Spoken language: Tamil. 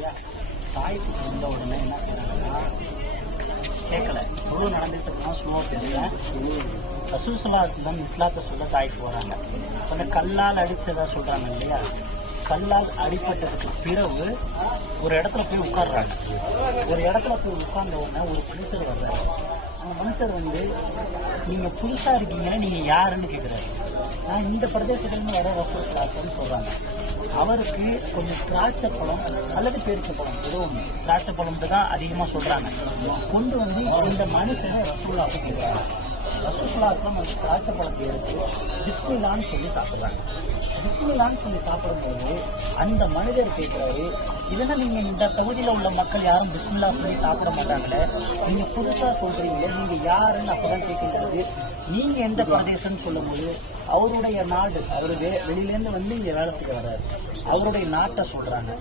இல்லையா? தாய்க்கு வந்த உடனே என்ன செய்யறாங்கன்னா, கேட்கல, எவ்வளோ நடந்துட்டு இருக்கோம், ஸ்லோவாக பேசுகிறேன். ரசூல் ஸல்லல்லாஹு அலைஹி வஸல்லம் இஸ்லாத்தை சொல்ல தாய்க்கு வராங்க. அந்த கல்லால் அடிச்சதா சொல்றாங்க இல்லையா? கல்லால் அடிப்பட்டதுக்கு பிறகு ஒரு இடத்துல போய் உட்கார்றாங்க. ஒரு இடத்துல போய் உட்கார்ந்த உடனே ஒரு மனுஷர் வர்றாரு. அந்த மனுஷர் நீங்க புதுசா இருக்கீங்க, நீங்க யாருன்னு கேட்கிறாரு. நான் இந்த பிரதேசத்துலேருந்து வர ரசூல் ஸல்லல்லாஹு அலைஹி வஸல்லம் சொல்றாங்க. அவருக்கு கொஞ்சம் திராட்சை பழம் அல்லது பேரிச்சை பழம், ஏதோ ஒன்று திராட்சை பழம் தான் அதிகமாக சொல்றாங்க, கொண்டு வந்து இந்த மனுஷனை ரசூலுல்லாஹ் கேட்கிறாங்க. ரசூல் ஸல்லல்லாஹு அலைஹி வஸல்லம் அந்த திராட்சை பழத்தை எடுத்து பிஸ்மில்லான்னு சொல்லி சாப்பிட்றாங்க. பிஸ்மில்லான்னு சொல்லி சாப்பிடும்போது அந்த மனிதர் கேட்கிறாரு, இதெல்லாம் நீங்க இந்த பகுதியில் உள்ள மக்கள் யாரும் பிஸ்மில்லா சொல்லி சாப்பிட மாட்டாங்களே, நீங்க புதுசா சொல்றீங்க, நீங்க யாருன்னு அப்பதான் கேட்கின்றது. நீங்க எந்த பிரதேசம்னு சொல்லும்போது அவருடைய நாடு, அவரு வெளியிலேருந்து இங்க வேலை செய்ய வர்றாரு, அவருடைய நாட்டை சொல்றாங்க.